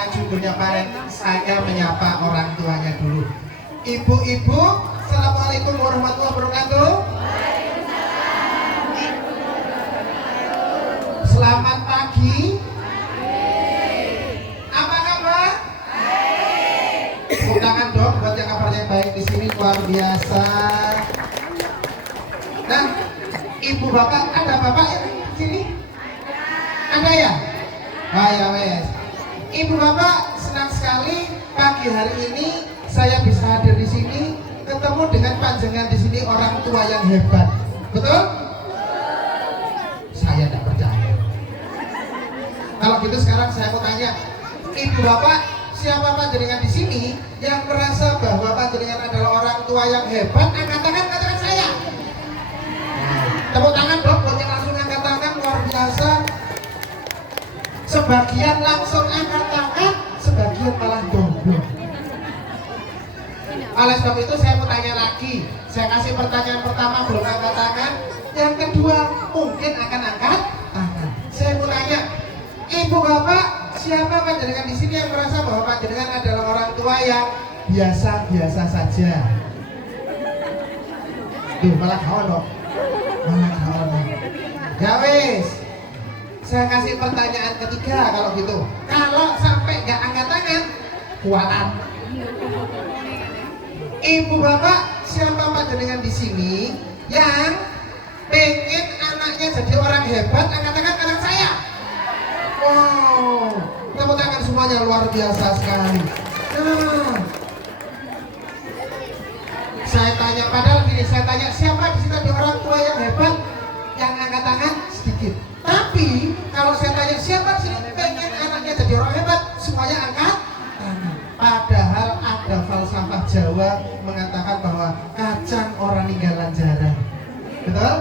Judulnya parenting, saya menyapa orang tuanya dulu. Ibu-ibu, assalamualaikum warahmatullahi wabarakatuh. Selamat pagi. Apa kabar? Tepuk tangan dong buat yang kabarnya baik di sini, luar biasa. Nah, ibu bapak, ada bapak yang di sini? Ada ya? Ah ya wes. Ibu bapak, senang sekali pagi hari ini saya bisa hadir di sini, ketemu dengan panjenengan di sini, orang tua yang hebat. Betul? Saya tidak percaya. Kalau gitu sekarang saya mau tanya, ibu bapak, siapa panjenengan di sini yang merasa bahwa panjenengan adalah orang tua yang hebat? Angkat tangan, katakan saya. Tepuk tangan dong buat yang langsung angkat tangan, luar biasa. Sebagian langsung angkat tangan, sebagian malah goblok. Oleh sebab itu saya mau tanya lagi. Saya kasih pertanyaan pertama belum angkat tangan, yang kedua mungkin akan angkat tangan. Saya mau tanya, ibu bapak, siapa panjenengan di sini yang merasa bahwa panjenengan adalah orang tua yang biasa-biasa saja? Tuh malah kawan dong, malah kawan dong. Ya wis. Saya kasih pertanyaan ketiga kalau gitu. Kalau sampai nggak angkat tangan, kualan. Ibu bapak, siapa panjenengan di sini yang pengen anaknya jadi orang hebat? Angkat tangan kanan saya. Wow, tepuk tangan semuanya, luar biasa sekali. Nah, saya tanya, padahal gini, saya tanya siapa di sini ada orang tua yang hebat? Yang angkat tangan sedikit. Tapi kalau saya tanya siapa sih pengen anaknya jadi orang hebat, semuanya angkat tangan. Padahal ada falsafah Jawa mengatakan bahwa kacang orang ninggalan jarang. Betul?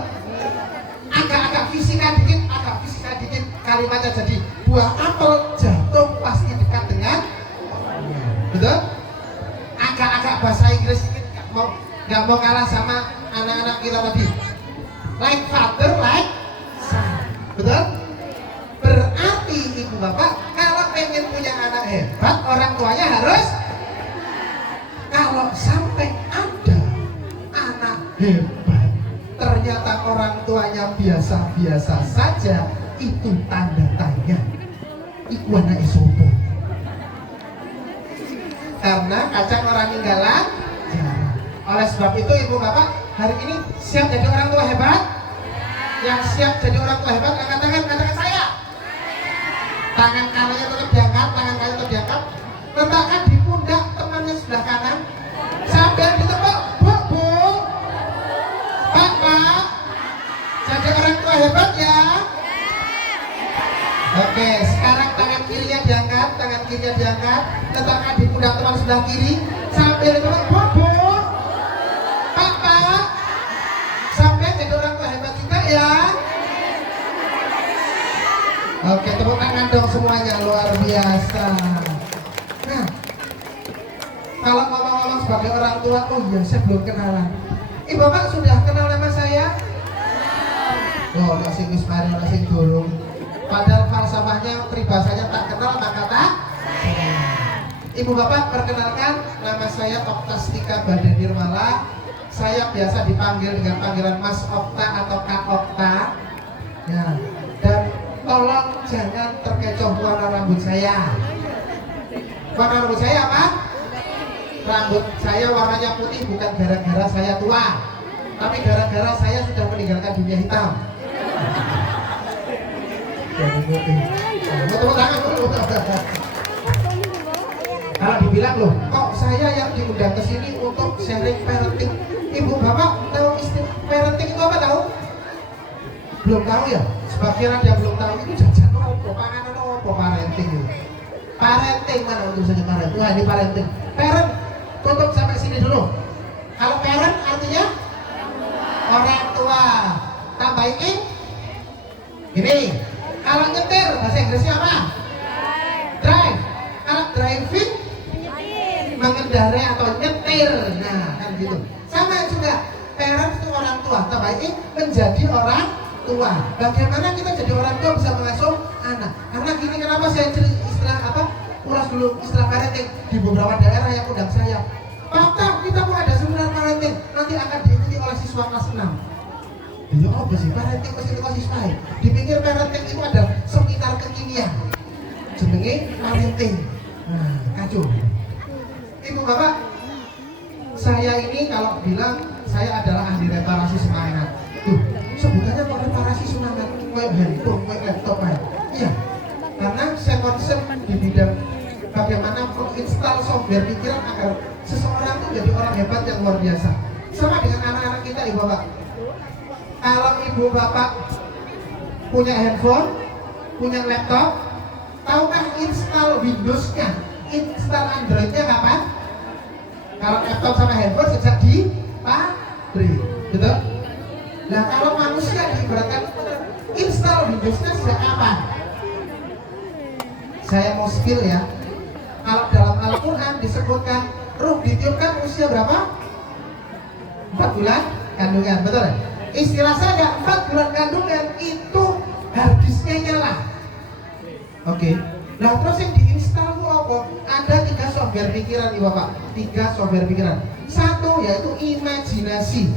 Agak-agak fisika dikit, kalimatnya jadi buah apel jatuh pasti dekat dengan. Betul? Agak-agak bahasa Inggris dikit, nggak mau kalah sama anak-anak kita tadi. Like father, like son. Betul? Berarti ibu bapak kalau pengen punya anak hebat, orang tuanya harus. Kalau sampai ada anak hebat ternyata orang tuanya biasa-biasa saja, itu tanda tanya iku anak sopo. Karena kacang orang ninggalan jarang. Oleh sebab itu ibu bapak hari ini siap jadi orang tua hebat? Yang siap jadi orang tua hebat angkat tangan, katakan saya. Tangan kanannya tetap diangkat, tangan kanannya tetap diangkat. Letakkan di pundak temannya sebelah kanan sambil ditepuk. Bu, Pak, jadi orang tua hebat ya. Oke, sekarang tangan kirinya diangkat, letakkan di pundak teman sebelah kiri sambil ditepuk. Bu, Pak, sampai jadi orang tua hebat juga ya. Oke, tepuk tangan dong semuanya, luar biasa. Nah, kalau ngomong-ngomong sebagai orang tua, oh iya saya belum kenalan. Ibu bapak sudah kenal nama saya? Oh, masih Mario, masih durung. Padahal falsafahnya, peribahasanya tak kenal maka tak sayang. Ibu bapak, perkenalkan, nama saya Oktastika Baden Nirmala. Saya biasa dipanggil dengan panggilan Mas Okta atau Kak Okta. Ya, dan tolong jangan terkecoh warna rambut saya. Warna rambut saya apa? Rambut saya warnanya putih bukan gara-gara saya tua, tapi gara-gara saya sudah meninggalkan dunia hitam. Jadi putih. Tepuk tangan dulu. Kalau dibilang loh, kok saya yang diundang ke sini untuk sharing parenting. Ibu bapak tahu istilah parenting itu apa tahu? Belum tahu ya? Sebagian ada yang belum tahu itu jajan apa, panganan apa parenting itu. Parenting mana untuk saja parenting? Wah ini parenting. Parent, tutup sampai sini dulu. Kalau parent artinya orang tua. Tambahin ing. Ini. Kalau nyetir bahasa Inggrisnya apa? Drive. Kalau driving mengendarai atau nyetir. Nah kan gitu. Sama juga parents itu orang tua, tambahin menjadi orang tua. Bagaimana kita jadi orang tua bisa mengasuh anak? Karena gini, kenapa saya istilah apa? Ulas dulu istilah parenting di beberapa daerah yang undang saya. Pak, kita mau ada seminar parenting, nanti akan diikuti oleh siswa kelas 6. Ya apa sih parenting mesti kok siswa? Dipikir parenting itu ada seminar kekinian. Jenenge parenting. Nah, kacau. Ibu bapak, saya ini kalau bilang saya adalah ahli reparasi semangat. Tuh, sebutannya kok reparasi semangat? Kayak handphone, kayak laptop ya. Iya, karena saya concern di bidang bagaimana menginstal software pikiran agar seseorang itu jadi orang hebat yang luar biasa. Sama dengan anak-anak kita, ibu bapak. Kalau ibu bapak punya handphone, punya laptop, tahukah install Windows-nya, install Android-nya kapan? Kalau laptop sama handphone sejak di pabrik, betul? Nah kalau manusia diibaratkan install Windows-nya sejak kapan? Saya mau spill ya. Kalau dalam Al-Quran disebutkan ruh ditiupkan usia berapa? 4 bulan kandungan, betul ya? Istilah saya 4 bulan kandungan itu harddisknya nyala. Oke. Nah terus yang diinstal itu apa? Ada 3 software pikiran nih bapak. 3 software pikiran. 1 yaitu imajinasi,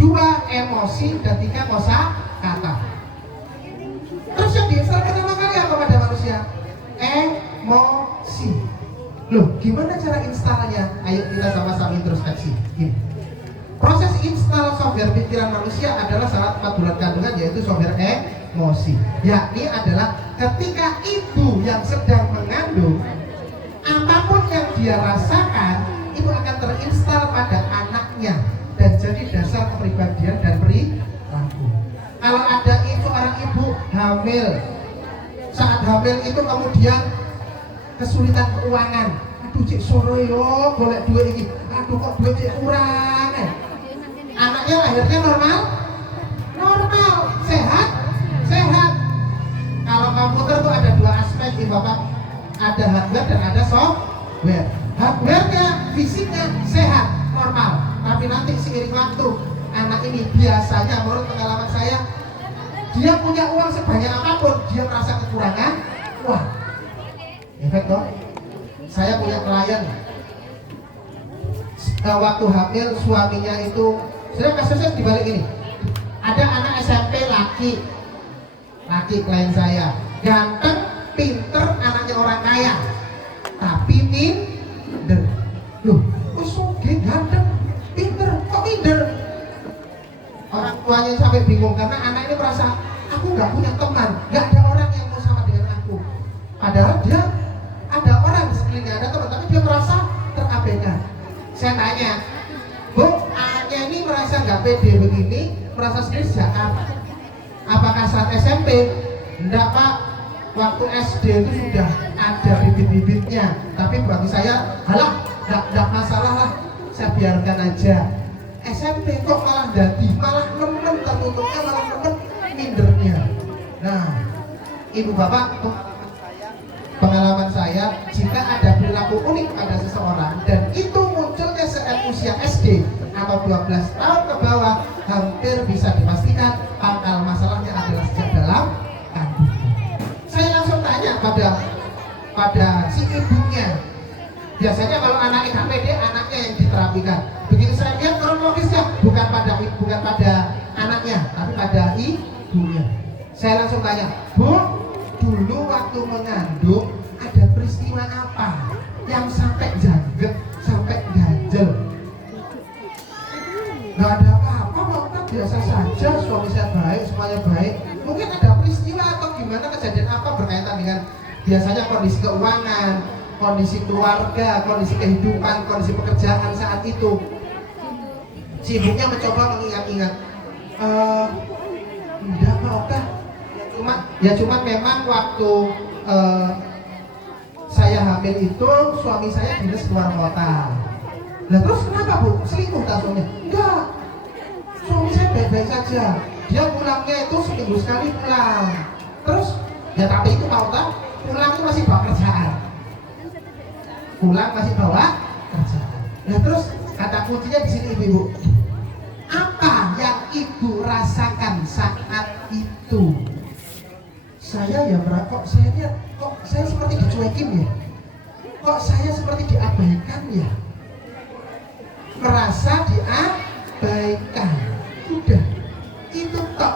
2 emosi, dan 3 kosakata. Terus yang diinstal pertama kali apa pada manusia? Emosi. Loh, gimana cara installnya? Ayo kita sama-sama introspeksi. Gini. Proses install software pikiran manusia adalah saat 4 bulan kandungan, yaitu software emosi. Yakni adalah ketika ibu yang sedang mengandung, apapun yang dia rasakan itu akan terinstal pada anaknya dan jadi dasar kepribadian dan perilaku. Kalau ada seorang ibu hamil, saat hamil itu kemudian kesulitan keuangan, aduh cik soro yo golek duit ini, aduh kok duit cik kurang anaknya lahirnya normal, sehat. Kalau komputer itu ada 2 aspek nih bapak, ada hardware dan ada software. Hardware-nya, fisiknya sehat, normal, tapi nanti seiring waktu anak ini biasanya menurut pengalaman saya, dia punya uang sebanyak apapun, dia merasa kekurangan uang. Efek toh. Saya punya klien waktu hamil suaminya itu, saya kasusnya dibalik ini. Ada anak SMP laki klien saya, ganteng, pinter, anaknya orang kaya, tapi minder. Loh, kok soge ganteng, pinter, kok minder? Orang tuanya sampai bingung karena anak ini merasa aku nggak punya teman, nggak ada orang yang mau sama dengan aku. Padahal dia ada orang di sekelilingnya, ada teman, tapi dia merasa terabaikan. Saya tanya, Bu, anaknya ini merasa nggak pede begini, merasa sendiri sejak kapan? Apakah saat SMP? Enggak pak, waktu SD itu sudah ada bibit-bibitnya. Tapi bagi saya, halah, enggak masalah lah, saya biarkan aja. SMP kok malah malah nemen tertutupnya, malah nemen mindernya. Nah, ibu bapak, pengalaman saya, jika ada perilaku unik pada seseorang dan itu munculnya saat usia SD atau 12 tahun ke bawah, hampir bisa dipastikan pangkal masalahnya adalah sejak dalam kandungan. Saya langsung tanya pada si ibunya. Biasanya kalau anaknya nggak pede, anaknya yang diterapikan. Begitu saya lihat kronologisnya bukan pada anaknya, tapi pada ibunya. Saya langsung tanya, Bu, dulu waktu mengandung ada peristiwa apa yang sampai jangget, sampai ganjel? Nggak ada apa-apa, Pak, biasa saja, suami saya baik, semuanya baik. Mungkin ada peristiwa atau gimana, kejadian apa berkaitan dengan biasanya kondisi keuangan, kondisi keluarga, kondisi kehidupan, kondisi pekerjaan saat itu. Si ibunya mencoba mengingat-ingat. Enggak Pak, cuma memang waktu saya hamil itu suami saya dinas keluar kota. Lah terus kenapa Bu? Selingkuh tak suaminya? Enggak, suami saya baik-baik saja. Dia pulangnya itu seminggu sekali pulang. Terus ya tapi itu tahu tak? Pulang itu masih bawa kerjaan. Pulang masih bawa kerjaan. Nah terus kata kuncinya di sini ibu. Apa yang ibu rasakan saat itu? Saya ya kok saya lihat kok saya seperti dicuekin ya. kok saya seperti diabaikan ya, merasa diabaikan. Udah, itu tok,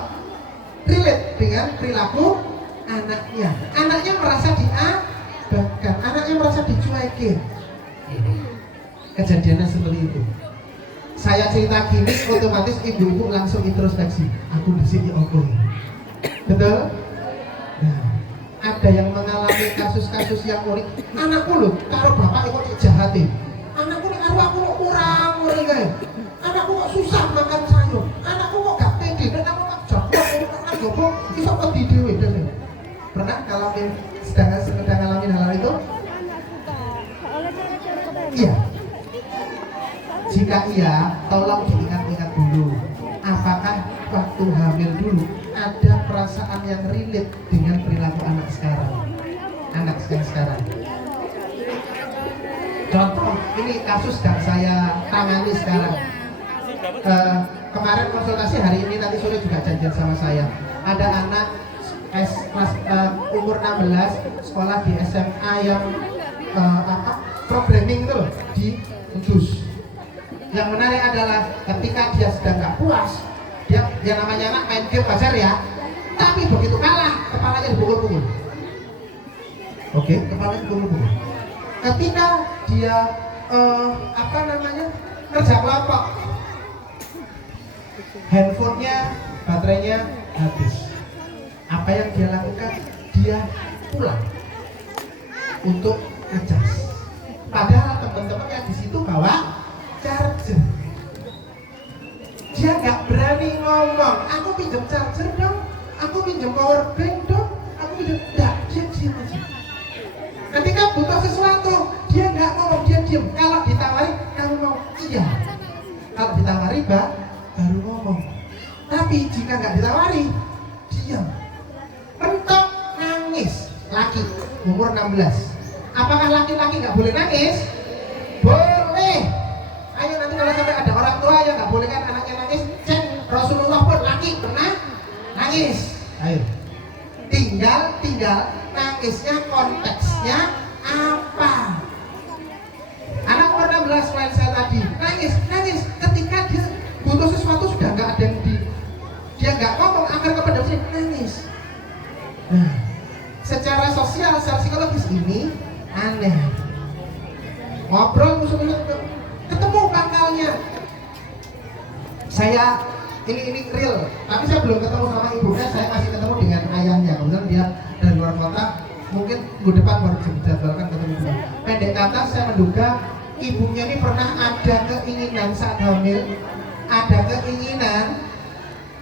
relate dengan perilaku anaknya. Anaknya merasa diabaikan, anaknya merasa dicuekin. Kejadiannya seperti itu. Saya cerita gini, otomatis ibu-ibu langsung introspeksi. Aku di sini oke. Betul? Nah, ada yang mengalami kasus-kasus yang unik. Anakku loh, karo bapak kok dijahatin. Anakku nih karo aku kok kurang kayak. Anakku kok susah makan sayur. Anakku kok gak pede. Dan aku kok jabok, bisa kok di dewe. Pernah ngalamin, sedang ngalamin hal itu? Iya. Jika iya, tolong diingat-ingat dulu. Apakah waktu hamil dulu ada perasaan yang relate dengan perilaku anak sekarang? Anak sekarang. Contoh, ini kasus yang saya tangani sekarang. Kemarin konsultasi, hari ini nanti sore juga janjian sama saya. Ada anak kelas umur 16 sekolah di SMA yang programming itu loh, di Kudus. Yang menarik adalah ketika dia sedang gak puas, dia namanya anak main game wajar ya, tapi begitu kalah kepalanya dipukul-pukul. Oke, kepalanya dipukul-pukul. Ketika dia kerja kelompok, handphonenya, baterainya habis. Apa yang dia lakukan? Dia pulang untuk ngecas. Padahal teman-temannya di situ bawa charger. Dia nggak berani ngomong, aku pinjam charger dong, aku pinjam power bank dong, aku pinjam, enggak, dia diam aja. Ketika butuh sesuatu, dia nggak ngomong, dia diam. Kalau ditawari, kamu mau iya. Kalau ditawari, baru ngomong. Tapi jika nggak ditawari, diam. Mentok nangis. Laki umur 16. Apakah laki-laki nggak boleh nangis? Boleh. Ayo nanti kalau sampai ada orang tua yang nggak boleh kan anaknya nangis, cek Rasulullah pun laki pernah nangis. Ayo. Tinggal nangisnya konteksnya apa? Anak umur 16 selain saya tadi nangis ketika dia butuh sesuatu, sudah nggak ada yang dia nggak ngomong, akhir kepada sini nangis. Nah, secara sosial, secara psikologis ini aneh. Ngobrol musuh-musuh ketemu pangkalnya. Saya ini real, tapi saya belum ketemu sama ibunya, saya masih ketemu dengan ayahnya. Kemudian dia dari luar kota, mungkin minggu depan baru dijadwalkan ketemu dia. Pendek kata, saya menduga ibunya ini pernah ada keinginan saat hamil, ada keinginan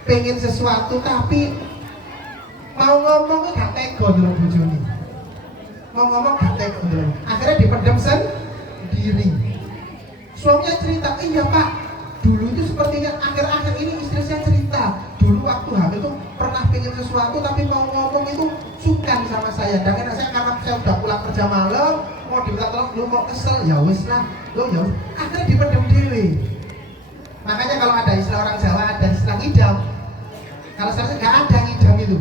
pengen sesuatu, tapi mau ngomong gak tega dulu bojone. Mau ngomong gak tega dulu. Akhirnya dipendam sendiri. Suaminya cerita, iya pak, dulu itu sepertinya akhir-akhir ini istri saya cerita, dulu waktu hamil tuh pernah pengen sesuatu tapi mau ngomong itu sungkan sama saya. Dan saya karena saya udah pulang kerja malam, mau diminta tolong, lu mau kesel, ya wis lah, lo ya wis. Akhirnya dipendam dewe. Makanya kalau ada istilah orang Jawa, ada istilah ngidam. Kalau saya nggak ada ngidam itu,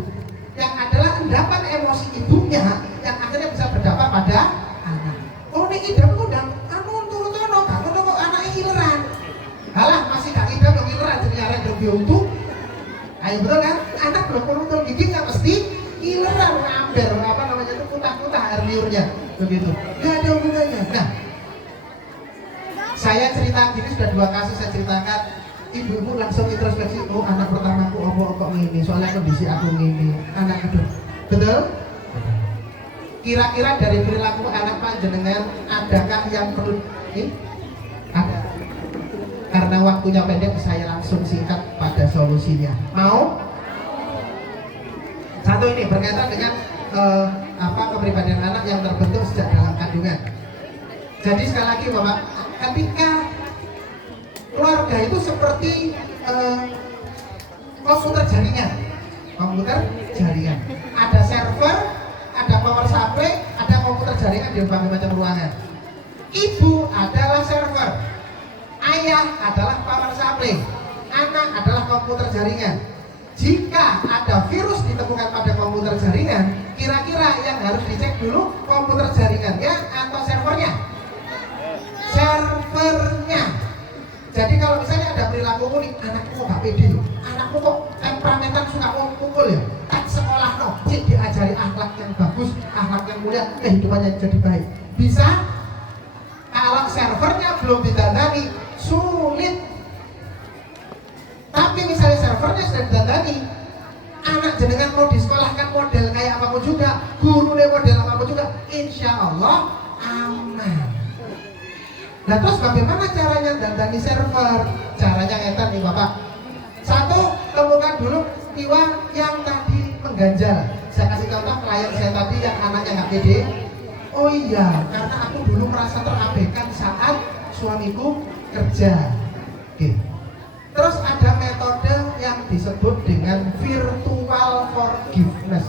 yang adalah endapan emosi ibunya yang akhirnya bisa berdampak pada anak. Oh ini ngidam itu udah turun-turun, kamu kok anaknya ileran. Halah masih gak ngidam dong ileran, jadi nyari lebih untung. Ayo betul kan? Anak belum turun gigi nggak mesti ileran, ngamber apa namanya itu kutah-kutah air liurnya begitu. Nggak ada hubungannya. Nah, saya cerita gini sudah 2 kasus saya ceritakan. Ibu-ibu langsung introspeksi, oh anak pertamaku kok ngini, soalnya kondisi aku ngini, anak kedua. Betul? Kira-kira dari perilaku anak panjenengan adakah yang perlu ini? Ada. Karena waktunya pendek, saya langsung singkat pada solusinya. Mau? Satu ini berkaitan dengan kepribadian anak yang terbentuk sejak dalam kandungan. Jadi sekali lagi Bapak, ketika keluarga itu seperti komputer jaringan. Ada server, ada power supply, ada komputer jaringan di berbagai macam ruangan. Ibu adalah server, ayah adalah power supply, anak adalah komputer jaringan. Jika ada virus ditemukan pada komputer jaringan, kira-kira yang harus dicek dulu komputer jaringannya atau servernya? pukul ya. Tak sekolah no, cik diajari akhlak yang bagus, akhlak yang mulia, kehidupannya jadi baik. Bisa? Kalau servernya belum ditandani, sulit. Tapi misalnya servernya sudah ditandani, anak jenengan mau disekolahkan model kayak apapun juga, gurunya model apapun juga, insya Allah aman. Nah terus bagaimana caranya dandani server? Caranya ngeten nih Bapak. Satu, temukan dulu peristiwa yang tadi mengganjal. Saya kasih contoh klien saya tadi yang anaknya nggak pede. Oh iya, karena aku dulu merasa terabaikan saat suamiku kerja. Oke. Terus ada metode yang disebut dengan virtual forgiveness.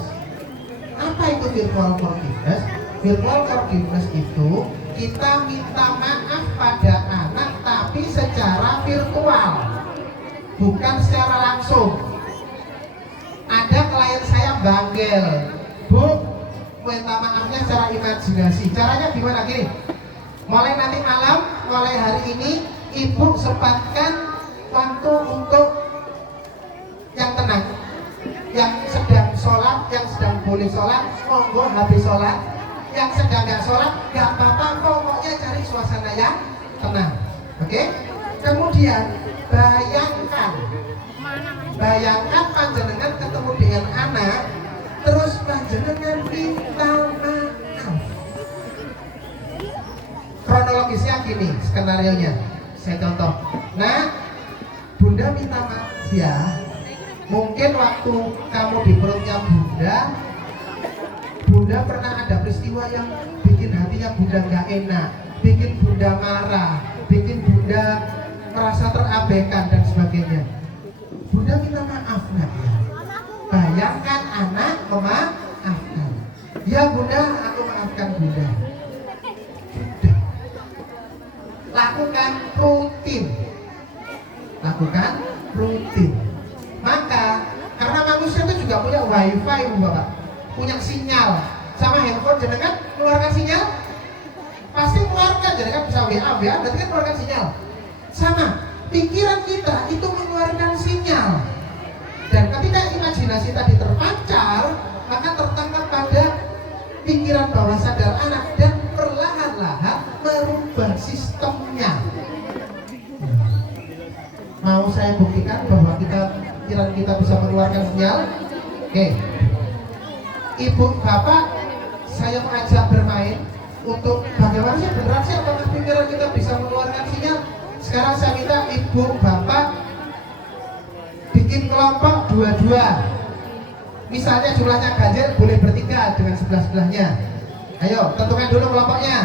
Apa itu virtual forgiveness? Virtual forgiveness itu kita minta maaf pada anak tapi secara virtual, bukan secara langsung. Ada klien saya banggel, Bu, minta maafnya secara imajinasi. Caranya gimana? Gini, mulai nanti malam, mulai hari ini Ibu sempatkan waktu untuk yang tenang, yang sedang sholat, yang sedang boleh sholat, monggo habis sholat. Yang sedang nggak sholat, nggak apa-apa, pokoknya cari suasana yang tenang. Oke? Kemudian bayangkan panjenengan ketemu dengan anak, terus panjenengan minta maaf. Kronologisnya gini, skenario nya saya contoh. Nah, Bunda minta maaf ya. Mungkin waktu kamu di perutnya Bunda pernah ada peristiwa yang bikin hatinya Bunda gak enak, bikin Bunda marah, bikin Bunda merasa terabaikan dan sebagainya. Bunda minta maaf nak ya. Bayangkan anak memaafkan. Ya Bunda, aku maafkan Bunda. Sudah. Lakukan rutin. Maka karena manusia itu juga punya wifi Bapak, punya sinyal. Sama handphone jenengan mengeluarkan sinyal, pasti mengeluarkan. Jenengan bisa WA berarti kan mengeluarkan sinyal. Sama pikiran kita itu mengeluarkan sinyal. Dan ketika imajinasi tadi terpancar, maka tertangkap pada pikiran bawah sadar anak dan perlahan-lahan merubah sistemnya. Mau saya buktikan bahwa pikiran kita bisa mengeluarkan sinyal? Oke. Ibu bapak, saya mengajak bermain untuk bagaimana sih beneran sih apakah pikiran kita bisa mengeluarkan sinyal? Sekarang saya minta ibu bapak bikin kelompok dua-dua. Misalnya jumlahnya ganjil boleh bertiga dengan sebelah-sebelahnya. Ayo tentukan dulu kelompoknya.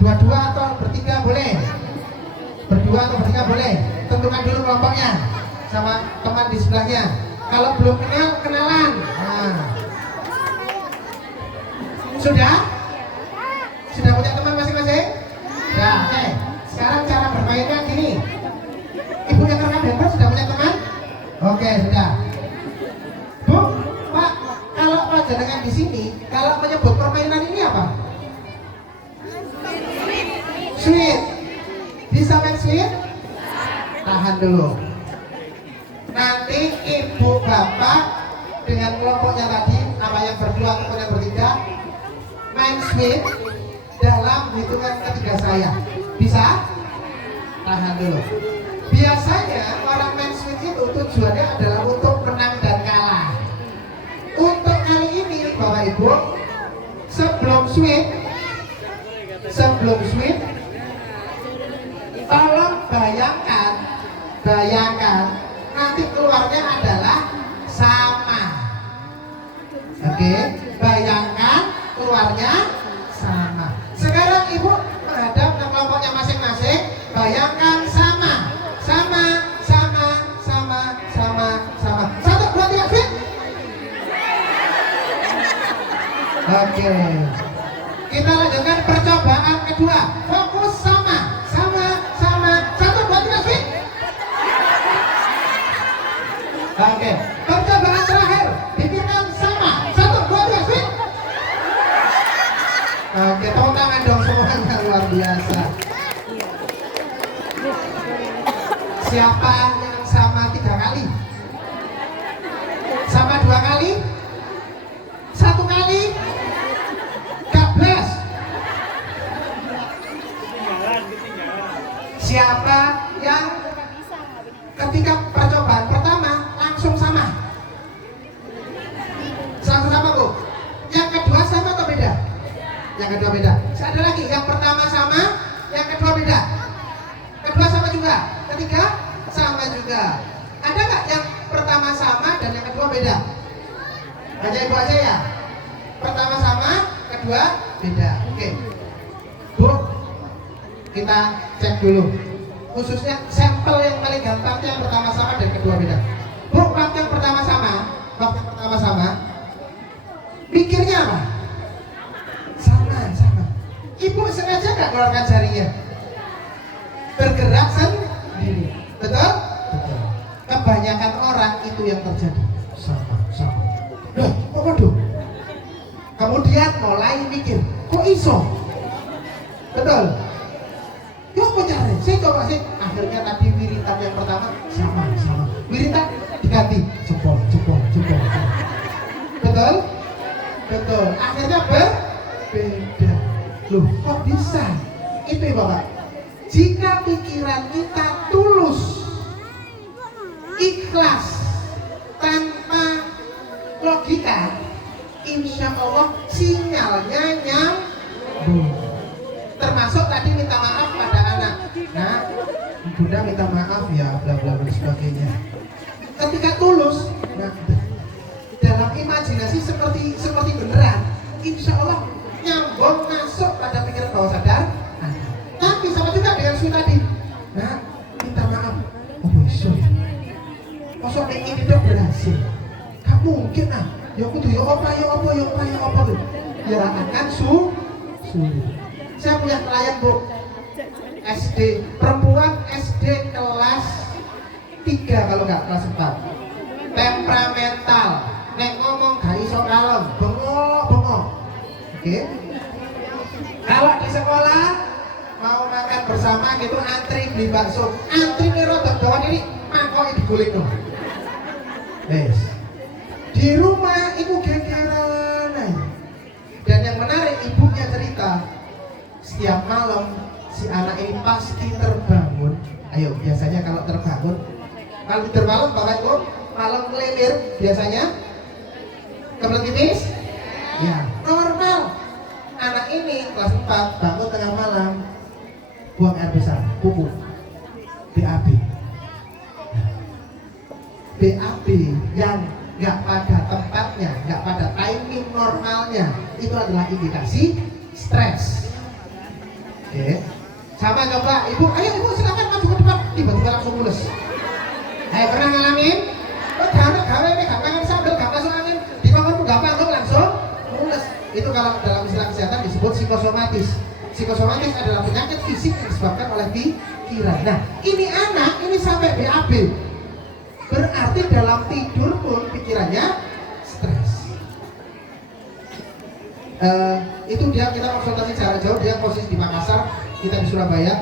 Dua-dua atau bertiga boleh. Berdua atau bertiga boleh. Tentukan dulu kelompoknya sama teman di sebelahnya. Kalau belum kenal, kenalan. Nah. Sudah? Sudah punya teman masing-masing? Ya, oke. Sekarang cara bermainnya gini. Ibu yang rekam handphone sudah punya teman? Oke, sudah. Bu, Pak, kalau panjenengan di sini, kalau menyebut permainan ini apa? Sweet. Bisa main sweet? Tahan dulu. Nanti ibu bapak dengan kelompoknya tadi, apa yang berdua ataupun yang bertiga, main sweet dalam hitungan ketiga saya. Bisa? Tahan dulu. Biasanya orang main sweet itu tujuannya adalah untuk menang dan kalah. Untuk kali ini Bapak Ibu, sebelum sweet, tolong bayangkan nanti keluarnya adalah sama. Oke, bayangkan keluarnya sama. Sekarang Ibu menghadap ke kelompoknya masing-masing, bayangkan sama. 1, 2, 3, fit. Oke. Kita lanjutkan percobaan kedua. Fokus sama. 1, 2, 3, fit. Oke. Percobaan terakhir. Pikirkan sama. 1, 2, 3, fit. Oke, tepuk tangan dong semuanya, luar biasa. Siapa yang sama 3 kali? Sama 2 kali? Satu kali gablas. Siapa yang ketika percobaan pertama langsung sama? Langsung sama Bu. Yang kedua sama atau beda? Yang kedua beda. Ada lagi, yang pertama sama, yang kedua beda. Kedua sama juga, ketiga sama juga. Ada nggak yang pertama sama dan yang kedua beda? Hanya Ibu aja ya. Pertama sama, kedua beda. Oke, Bu, kita cek dulu. Khususnya sampel yang paling gampang yang pertama sama dan kedua beda. Bu, waktu yang pertama sama, pikirnya apa? Sama. Ibu sengaja nggak keluarkan jarinya? Bergerak sendiri. Betul? Betul. Kebanyakan orang itu yang terjadi. Sama. Loh, kok waduh? Kemudian mulai mikir, kok iso? Betul? Yuk aku cari, saya coba sih. Akhirnya tadi wiritan yang pertama sama. Wiritan diganti, jempol. Betul. Akhirnya berbeda. Loh, kok bisa? Itu ya Bapak. Jika pikiran kita tulus, ikhlas, tanpa logika, insya Allah sinyalnya nyambung. Termasuk tadi minta maaf pada anak. Nah, Bunda minta maaf ya, bla bla dan sebagainya. Ketika tulus, nah, dalam imajinasi seperti beneran, insya Allah nyambung masuk pada pikiran bawah sadar. Nah, tapi sama juga dengan Sui tadi. Nah, minta maaf. Oh bisa ya. Masuk ini dok berhasil. Gak mungkin ah. Ya aku tuh ya apa tuh. Ya akan sulit. Saya punya klien Bu, SD perempuan, SD kelas 3 kalau nggak kelas 4. Temperamental, nek ngomong gak iso kalem, bengok. Oke. Kalau di sekolah mau makan bersama gitu antri beli bakso, antri nerodok bawah ini mangkok diguling tuh. Di rumah ibu gegeran. Dan yang menarik ibunya cerita, setiap malam si anak ini pasti terbangun. Ayo, biasanya kalau terbangun, kalau tidur malam Bapak Ibu, malam kelilir biasanya kebelet tipis? Ya, normal. Anak ini kelas 4 bangun tengah malam, buang air besar, pupuk, BAB yang nggak pada tempatnya, nggak pada timing normalnya, itu adalah indikasi stres. Oke, sama coba ibu, ayo ibu silakan maju ke depan, tiba-tiba langsung mulus. Ayo pernah ngalamin? Karena gawe ini gak kangen sambil gak masuk angin, di bangunmu gak panggung langsung mulus. Itu kalau dalam istilah kesehatan disebut psikosomatis. Psikosomatis adalah penyakit fisik yang disebabkan oleh pikiran. Nah, ini anak ini sampai BAB. Berarti dalam tidur pun pikirannya stres. Itu dia, kita konsultasi jarak jauh, dia posisi di Makassar, kita di Surabaya.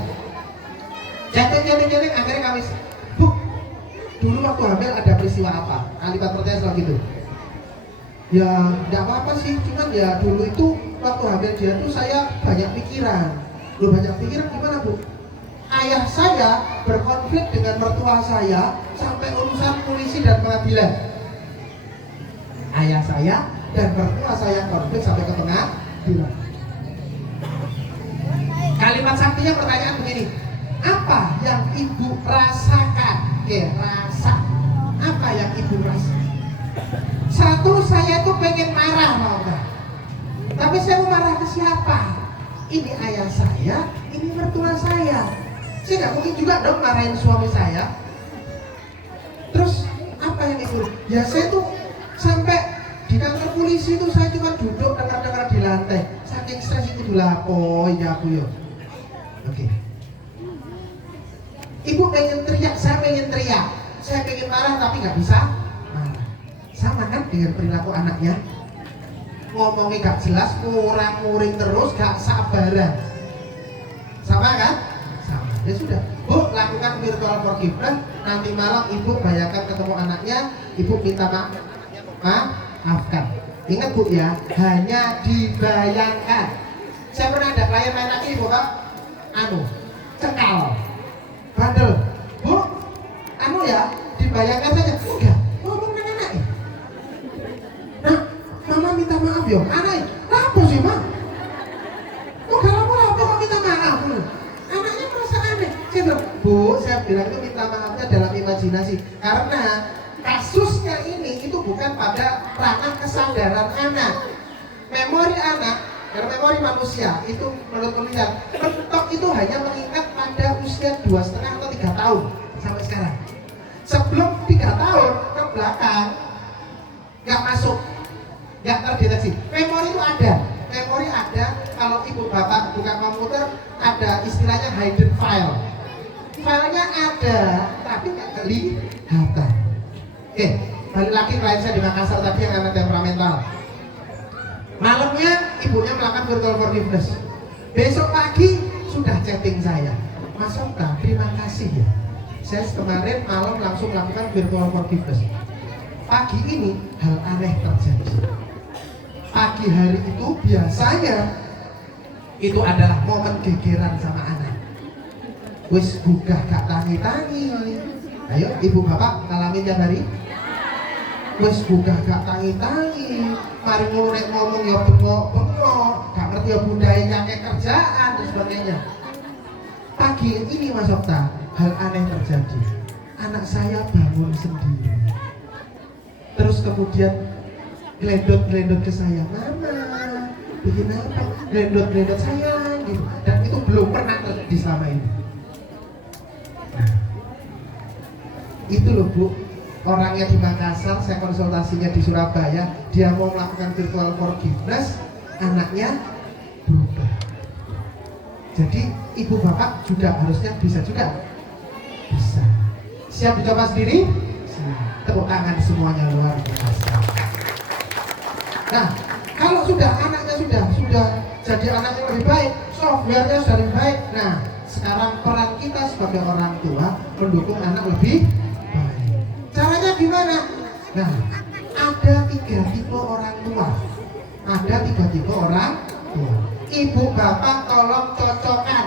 Jantung akhirnya kami, Bu, dulu waktu hamil ada peristiwa apa? Kalimat pertanyaan selalu gitu. Ya, enggak apa-apa sih, cuman ya dulu itu waktu hamil dia tuh saya banyak pikiran. Loh, banyak pikiran gimana Bu? Ayah saya berkonflik dengan mertua saya sampai urusan polisi dan pengadilan. Ayah saya dan mertua saya konflik sampai ke pengadilan. Kalimat saktinya pertanyaan begini, apa yang ibu rasakan? Rasa. Apa yang ibu rasakan? Satu, saya tuh pengen marah mau gak? Tapi saya mau marah ke siapa? Ini ayah saya, ini mertua saya. Saya nggak mungkin juga dong marahin suami saya. Terus apa yang ibu? Ya saya tuh sampai di kantor polisi itu saya cuma duduk dengar-dengar di lantai. Saking stres itu lapo ya aku yo. Oke. Ibu pengen teriak, saya pengen teriak. Saya pengen marah tapi nggak bisa marah. Sama kan dengan perilaku anaknya. Ngomongnya gak jelas, kurang-kuring terus, gak sabaran. Sama kan? Sama. Ya sudah, Bu, lakukan virtual forgiveness. Nanti malam ibu bayangkan ketemu anaknya, ibu minta maafkan. Ingat Bu ya, hanya dibayangkan. Saya pernah ada klien main lagi Bu Kak, cekal, bandel. Bu, ya, dibayangkan saja. Enggak, ngomong dengan anak ini. Nah, mama minta maaf ya, anak apa sih Ma? Enggak apa-apa kok minta maaf. Anaknya merasa aneh. Saya bilang, Bu, saya bilang itu minta maafnya dalam imajinasi. Karena kasusnya ini itu bukan pada ranah kesadaran anak. Memori anak dan memori manusia itu menurut penelitian, mentok itu hanya mengingat pada usia 2,5 atau 3 tahun sampai sekarang. Sebelum 3 tahun ke belakang nggak masuk, nggak terdeteksi. Memori itu ada, kalau ibu bapak buka komputer ada istilahnya hidden file. Filenya ada, tapi nggak kelihatan. Oke, balik lagi klien saya di Makassar tadi yang anak temperamental. Malamnya ibunya melakukan virtual forgiveness. Besok pagi sudah chatting saya, Mas Okta, terima kasih ya. Saya kemarin malam langsung melakukan virtual forgiveness. Pagi ini hal aneh terjadi. Pagi hari itu biasanya itu adalah momen gegeran sama anak. Wis gugah gak tangi-tangi. Ayo ibu bapak ngalamin tiap hari. Wis gugah gak tangi-tangi. Mari ngurek ngomong ya bengok-bengok, gak ngerti ya budaya kayak kerjaan dan sebagainya. Pagi ini Mas Okta, hal aneh terjadi. Anak saya bangun sendiri. Terus kemudian gelendot-gelendot ke saya, Mama, bikin apa? Gelendot-gelendot sayang gitu. Dan itu belum pernah terjadi selama ini. Nah, itu loh Bu, orangnya di Makassar, saya konsultasinya di Surabaya, dia mau melakukan virtual forgiveness, anaknya berubah. Jadi ibu bapak juga harusnya bisa juga. Bisa. Siap dicoba sendiri? Siap. Tepuk tangan semuanya luar biasa. Nah, kalau sudah anaknya sudah jadi anak yang lebih baik, softwarenya sudah lebih baik. Nah, sekarang peran kita sebagai orang tua mendukung anak lebih baik. Caranya gimana? Nah, ada 3 tipe orang tua. Ibu bapak tolong cocokkan.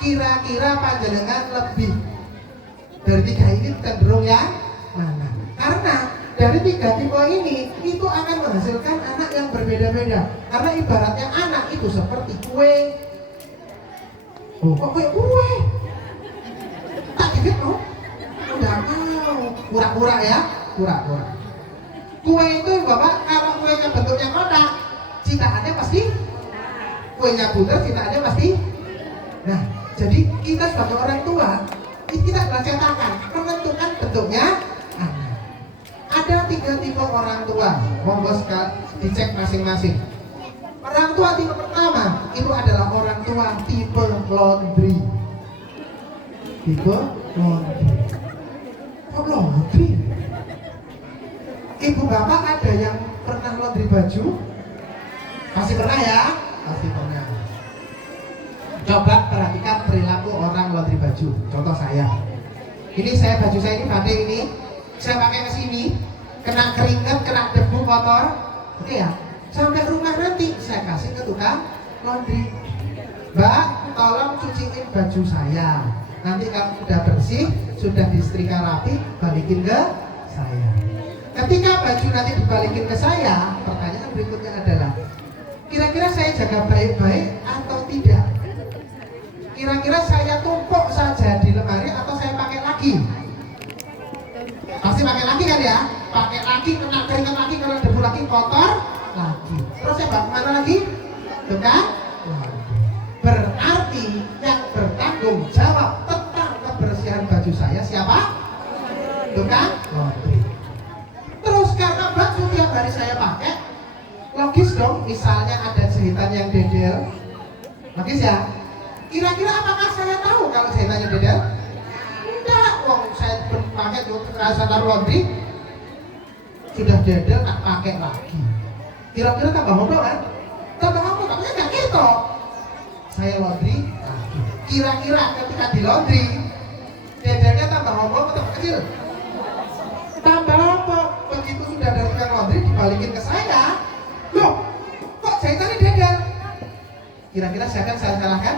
Kira-kira panjenengan lebih dari 3 ini cenderung yang mana? Karena dari 3 tipe ini itu akan menghasilkan anak yang berbeda-beda. Karena ibaratnya anak itu seperti kue. Oh, kok kue? Tak dikit mau? Udah mau. Pura-pura ya, pura-pura. Kue itu bapak, kalau kuenya bentuknya kotak, citaannya pasti. Kuenya bunder, citaannya pasti. Nah, jadi kita sebagai orang tua, kita adalah cetakan, menentukan bentuknya anak. Ada 3 tipe orang tua, monggo dicek masing-masing. Orang tua tipe pertama itu adalah orang tua tipe laundry. Kok laundry? Ibu bapak ada yang pernah laundry baju? Pasti pernah ya? Pasti pernah. Coba perhatikan perilaku orang laundry baju. Contoh saya. Ini baju saya ini batik ini. Saya pakai ke sini, kena keringat, kena debu kotor. Oke ya. Sampai rumah nanti saya kasih ke tukang laundry. Mbak, tolong cuciin baju saya. Nanti kalau sudah bersih, sudah disetrika rapi, balikin ke saya. Ketika baju nanti dibalikin ke saya, pertanyaan berikutnya adalah, kira-kira saya jaga baik-baik atau tidak? Kira-kira saya tumpuk saja di lemari atau saya pakai lagi? Pasti pakai lagi kan ya? Pakai lagi, kena keringat lagi, kalau debu lagi, kotor lagi. Terus saya bawa kemana lagi? Bukan? Berarti yang bertanggung jawab tentang kebersihan baju saya siapa? Bukan? Terus karena baju tiap hari saya pakai, logis dong, misalnya ada jahitan yang dedel. Logis ya? Kira-kira apakah saya tahu kalau jahitannya dedel? Enggak, wong saya pakai standar laundry sudah dedel, tak pakai lagi. Kira-kira tambah modal kan? Tambah apa? Tapi enggak gitu. Saya laundry lagi. Kira-kira ketika di laundry dedelnya tambah ngomong atau kecil? Tambah apa? Begitu sudah dari tukang laundry dibalikin ke saya, jahitannya dadar. Kira-kira siapa saya salahkan?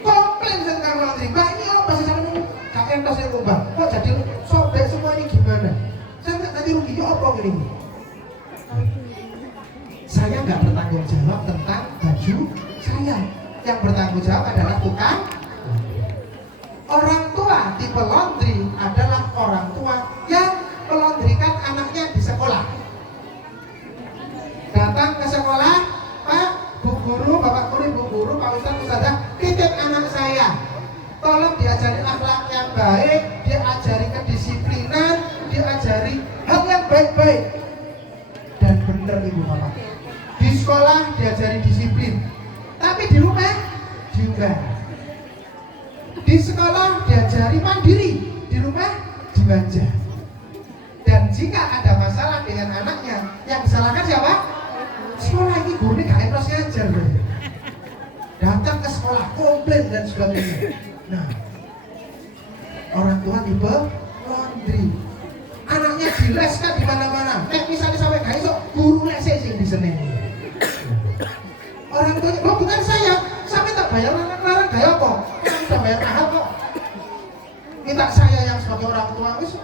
Komplain tentang laundry. Mbak ini apa sih sama KM tasnya mbak? Kok jadi sobek semua ini gimana? Saya nanti ruginya apa gini? Saya nggak bertanggung jawab tentang baju saya. Yang bertanggung jawab adalah tukang. Orang tua tipe laundry adalah orang tua yang melondrikan anaknya di sekolah. Datang ke sekolah, Pak, Bu Guru, Bapak Guru, Ibu Guru, Pak Ustadz, Ustadzah, titip anak saya. Tolong diajari akhlak yang baik, diajari kedisiplinan, diajari hal yang baik-baik. Dan benar Ibu Bapak. Di sekolah diajari disiplin, tapi di rumah juga. Di sekolah diajari mandiri, di rumah dimanja. Dan jika ada masalah dengan anaknya, yang disalahkan siapa? Sekolah ini guru ini gak etos ngajar loh. Datang ke sekolah komplain dan sebagainya. Nah, orang tua tipe laundry. Anaknya dileskan di mana-mana. Misalnya sampai gak iso, guru lesnya sih di sini. Orang tuanya, oh bukan saya, sampai tak bayar larang-larang gaya kok. Kan udah bayar mahal kok. Minta saya yang sebagai orang tua, wis.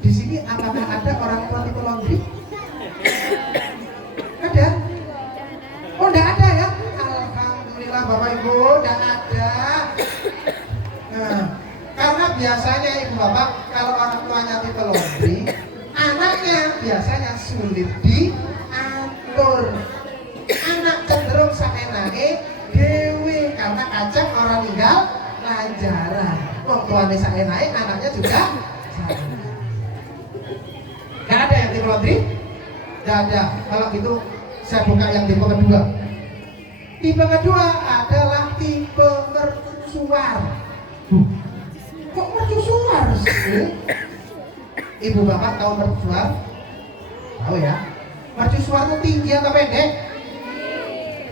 Di sini apakah ada orang tua tipe laundry? Ada? Oh, enggak ada ya? Alhamdulillah Bapak Ibu, enggak ada. Nah, karena biasanya Ibu Bapak kalau orang tuanya tipe laundry, anaknya biasanya sulit diatur. Anak cenderung saenake dewe karena kacang orang tinggal lanjaran. Wong tuane saenake, anaknya juga sama. Gak ada yang tipe laundry? Gak ada. Kalau gitu saya buka yang tipe kedua. Tipe kedua adalah tipe mercusuar. Kok mercusuar sih? Ibu bapak tahu mercusuar? Tahu ya? Mercusuar itu tinggi atau pendek?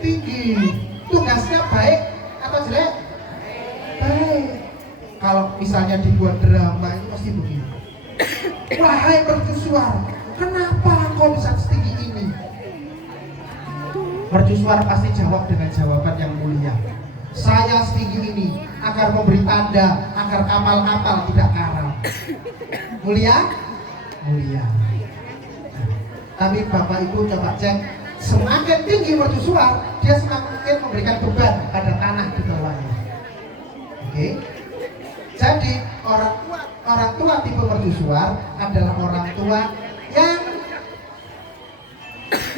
Tinggi. Tugasnya baik atau jelek? Baik. Kalau misalnya dibuat drama itu pasti begini. Wahai mercusuar, kenapa kau bisa setinggi ini? Mercusuar pasti jawab dengan jawaban yang mulia. Saya setinggi ini agar memberi tanda agar kapal-kapal tidak karam. Mulia? Mulia. Tapi Bapak Ibu coba cek, semakin tinggi mercusuar, dia semakin memberikan beban pada tanah di bawahnya. Oke? Jadi orang tua tipe mercusuar adalah orang tua yang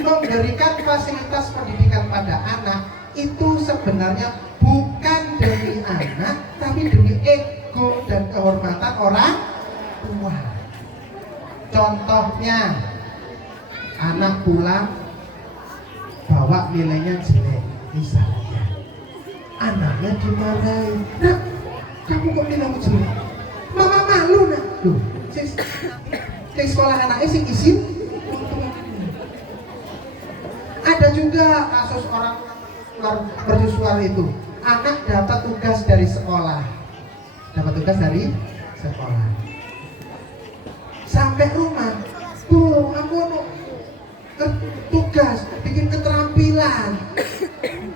memberikan fasilitas pendidikan pada anak itu sebenarnya bukan demi anak, tapi demi ego dan kehormatan orang tua. Contohnya, anak pulang bawa nilainya jelek, misalnya anaknya dimarahi, nak kamu kok nilaimu jelek? Mama malu nak. Loh, di sekolah anaknya sih izin. Ada juga kasus orang mercusuar itu, anak dapat tugas dari sekolah, sampai rumah, Bu, aku mau tugas bikin keterampilan.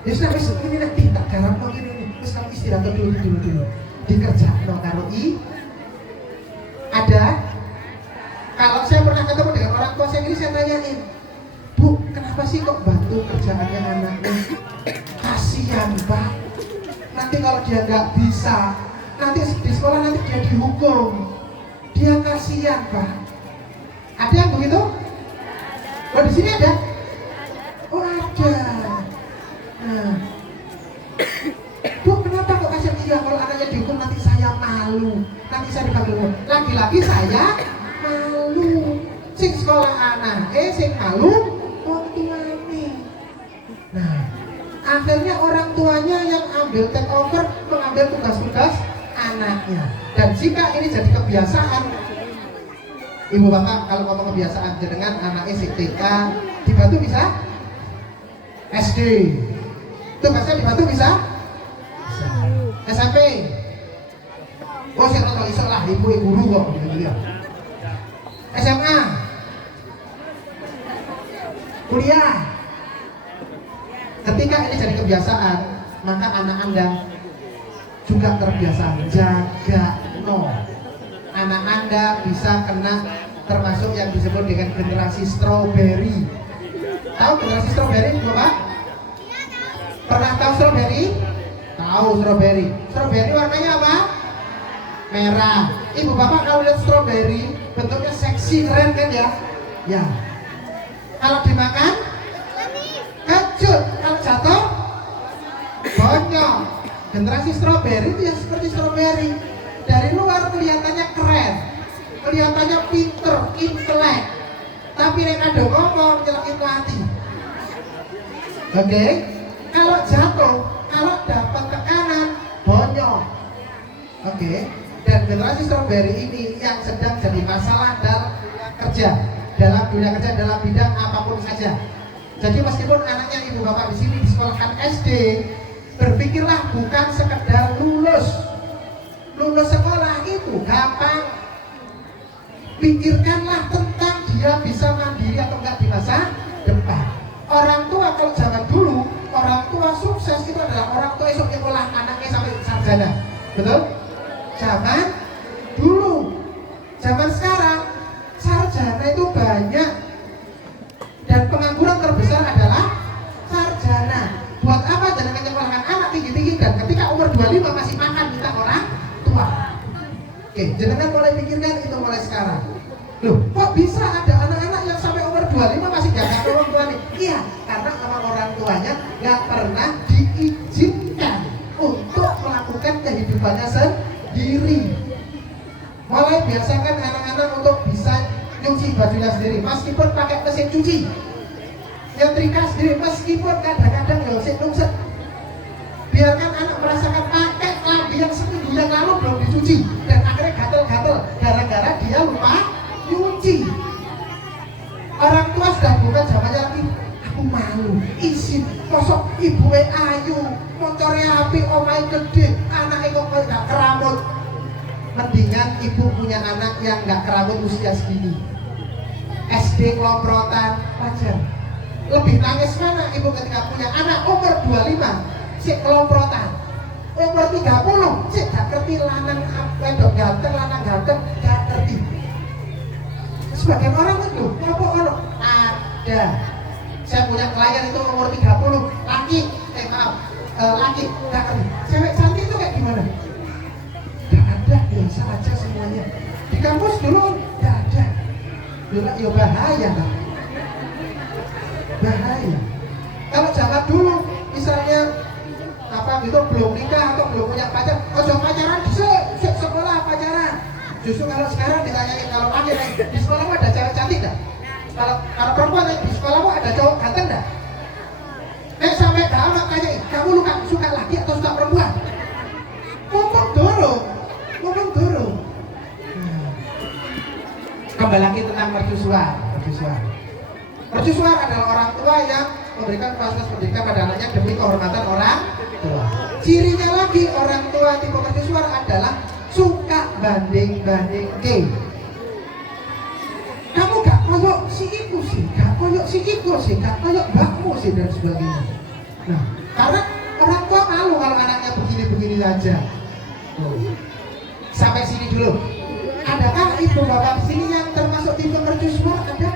Ya sudah, ini nanti tak garap mau gini, terus kamu istirahat dulu. Dikerjakan karo ada. Kalau saya pernah ketemu dengan orang tua saya ini, saya tanyain, Bu, kenapa sih kok bantu kerjaannya anaknya? Kasihan Pak, nanti kalau dia nggak bisa, nanti di sekolah nanti dia dihukum. Dia kasihan Pak. Ada yang begitu? Oh, di sini ada? Oh, ada. Nah, Bu, kenapa kok kasihan? Iya, kalau anaknya dihukum nanti saya malu, nanti saya dipanggil. Lagi-lagi saya malu. Sing sekolah anak, sing malu orang tuanya. Nah, akhirnya orang tuanya yang ambil take over, mengambil tugas-tugas anaknya. Dan jika ini jadi kebiasaan, ibu bapak kalau ngomong kebiasaan jenengan anaknya si TK dibantu bisa? SD tugasnya dibantu bisa? Bisa. SMP? Oh saya tahu iso lah, ibu guru kok gitu ya. SMA? kuliah. Ketika ini jadi kebiasaan, maka anak Anda juga terbiasa. Jaga no. Anak Anda bisa kena termasuk yang disebut dengan generasi strawberry. Tahu generasi strawberry, Bapak? Pernah tahu strawberry? Tahu strawberry. Strawberry warnanya apa? Merah. Ibu bapak kalau lihat strawberry bentuknya seksi keren kan ya? Ya. Kalau dimakan kecut, kalau jatuh bonyok. Generasi strawberry itu ya seperti strawberry. Dari luar kelihatannya keren, kelihatannya pinter, intelek. Tapi nek ada ngomong nyelekit mati. Oke? Kalau jatuh, kalau dapat tekanan bonyok. Oke? Dan generasi strawberry ini yang sedang jadi masalah dalam dunia kerja dalam bidang apapun saja. Jadi meskipun anaknya ibu bapak di sini disekolahkan SD, berpikirlah bukan sekedar lulus sekolah itu gampang. Pikirkanlah tentang dia bisa mandiri atau enggak di masa depan. Orang tua kalau zaman dulu, orang tua sukses itu adalah orang tua esok nyekolah anaknya sampai sarjana. Betul? Zaman dulu. Zaman sekarang sarjana itu banyak dan pengangguran terbesar adalah sarjana. Buat apa jangan nyekolahkan anak tinggi-tinggi dan ketika umur 25 masih makan minta orang tua. Oke, jangan mulai pikirkan itu mulai sekarang. Loh, kok bisa ada anak-anak yang sampai umur 25 masih jaga orang tuanya? Iya, karena sama orang tuanya nggak pernah diizinkan untuk melakukan kehidupannya sendiri. Mulai biasakan anak-anak untuk bisa nyuci bajunya sendiri, meskipun pakai mesin cuci, nyetrika sendiri, meskipun kadang-kadang nggak usah nungset. Biarkan anak merasakan pakai lambi yang seminggu yang lalu belum dicuci dan akhirnya gatel-gatel gara-gara dia lupa nyuci. Orang tua sudah bukan zamannya lagi aku malu izin kosok ibu ayu motornya api omai gede anak kok gak keramut. Mendingan ibu punya anak yang gak keramut usia segini, SD kelomprotan wajar. Lebih nangis mana ibu ketika punya anak umur 25 si kelomprotan, umur 30 si gak ngerti lanang wedok ganteng lanang ganteng gak ngerti. Sebagian orang itu apa orang ada. Saya punya klien itu umur 30 laki laki gak ngerti cewek cantik itu kayak gimana. Gak ada, biasa aja semuanya. Di kampus dulu gak ada. Ya bahaya kan? Bahaya. Kalau zaman dulu misalnya apa gitu belum nikah atau belum punya pacar, ojo pacaran di sekolah pacaran. Justru kalau sekarang ditanyain kalau laki di sekolahmu ada cewek cantik enggak? Kalau perempuan di sekolahmu ada cowok ganteng enggak? Sampai dalam tanya, kamu suka laki atau suka perempuan? Ngomong dorong. Kembali lagi tentang mercusuar. Mercusuar adalah orang tua yang memberikan fasilitas pendidikan pada anaknya demi kehormatan orang tua. Cirinya lagi orang tua tipe mercusuar adalah suka banding-banding ke. Kamu gak koyok si iku sih, gak koyok si iku sih, gak koyok mbakmu sih dan sebagainya. Nah, karena orang tua malu kalau anaknya begini-begini saja. Sampai sini dulu. Adakah ibu bapak sini yang termasuk tipe mercusuar? Ada?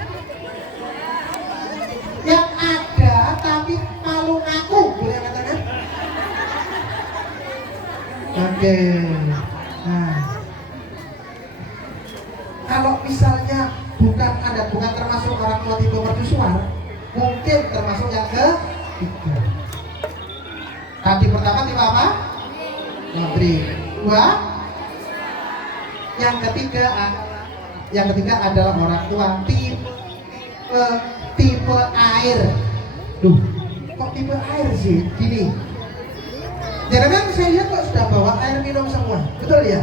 Yang ada tapi malu ngaku, boleh katakan? Oke. Nah, kalau misalnya Anda bukan termasuk orang tua tipe mercusuar, mungkin termasuk yang ketiga. Tadi pertama tipe apa? Ngantri. Dua. Yang ketiga adalah orang tua tipe air. Duh, kok tipe air sih? Gini. Jangan saya lihat kok sudah bawa air minum semua, betul ya?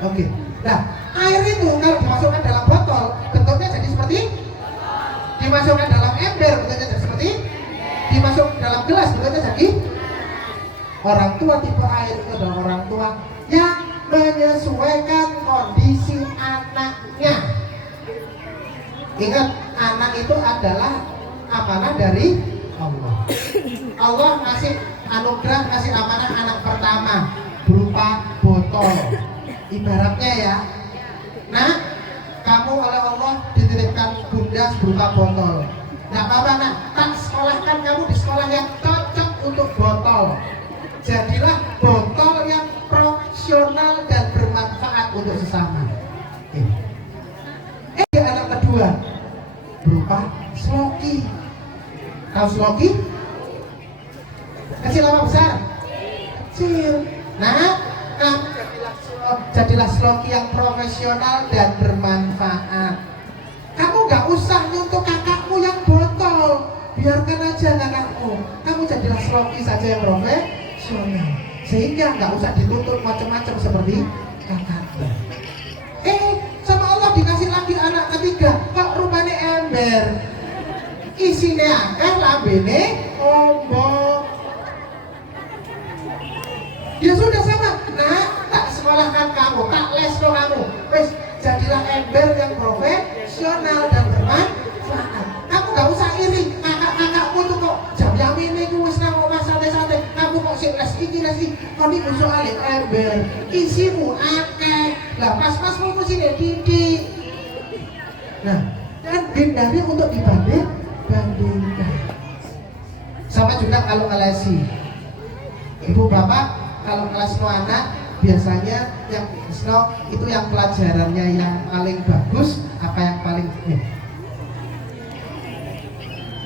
Oke. Nah, air itu kalau dimasukkan dalam botol, bentuknya jadi seperti, dimasukkan dalam ember, bentuknya jadi seperti, dimasukkan dalam gelas, bentuknya jadi. Orang tua tipe air itu adalah orang tua yang menyesuaikan kondisi anaknya. Ingat, anak itu adalah amanah dari Allah. Allah ngasih anugerah, ngasih amanah anak pertama berupa botol. Ibaratnya ya, nah kamu oleh Allah dititipkan bunda berupa botol. Nggak apa-apa nak, tak sekolahkan kamu di sekolah yang cocok untuk botol. Jadilah botol yang profesional dan bermanfaat untuk sesama. Anak kedua berupa sloki. Tahu sloki? Kecil apa besar? Kecil. Nah, jadilah sloki yang profesional dan bermanfaat. Kamu nggak usah nyuntuk kakakmu yang botol, biarkan aja kakakmu. Kamu jadilah sloki saja yang profesional, sehingga nggak usah dituntut macam-macam seperti kakaknya. Sama Allah dikasih lagi anak ketiga, kok rupanya ember, isinya lambene ombok. Ya sudah sama, nah tak sekolahkan kamu, tak lesno kamu, wes jadilah ember yang profesional dan bermanfaat. Kamu gak usah iri, kakak-kakakmu tuh kok jam ini ku wis nang omah santai-santai, kamu kok sik les iki kok niku soalé ember, isimu akeh. Lah mas-masmu sini didik. Nah, dan hindari untuk dibandingkan. Sama juga kalau ngelesi, ibu bapak kalau kelas anak biasanya yang snow itu yang pelajarannya yang paling bagus apa yang paling